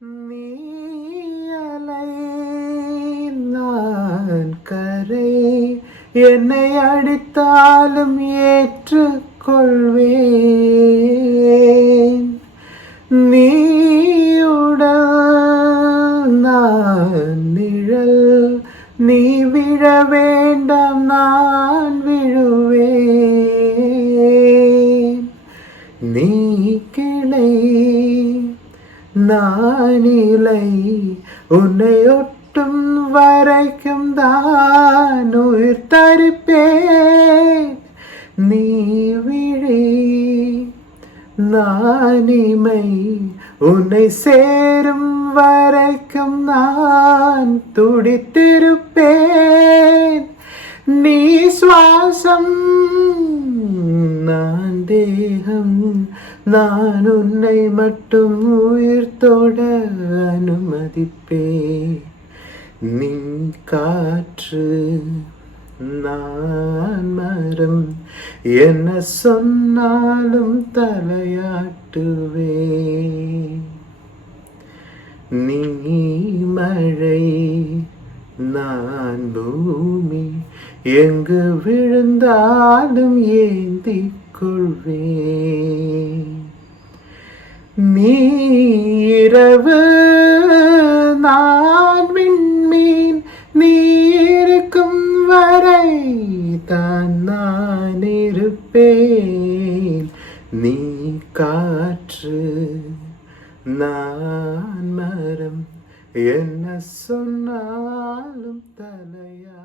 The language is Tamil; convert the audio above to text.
நீ அலை நான் கரை என்னை அடித்தாலும் ஏற்றுக்கொள்வேன். நீ உடல் நான் நிழல், நீ விழ வேண்டாம் நான் விழுவேன். நீ கிளை நான் இலை, உன்னை ஒட்டும் வரைக்கும் தான் உயிர் தரிப்பேன். நீ விழி நான் இமை, உன்னை சேரும் வரைக்கும் நான் துடித்திருப்பேன். நீ சுவாசம் நான் தேகம், நான் உன்னை மட்டும் உயிர் தொட அனுமதிப்பேன். நீ காற்று நான் மரம், என்ன சொன்னாலும் தலையாட்டுவேன். நீ மழை நான் பூமி, எங்கு விழுந்தாலும் ஏந்திக் கொள்வேன். நீ இரவு நான் விண்மீன், நீ இருக்கும் வரை தான் நான் இருப்பேன். நீ காற்று நான் மரம், என்ன சொன்னாலும் தலையா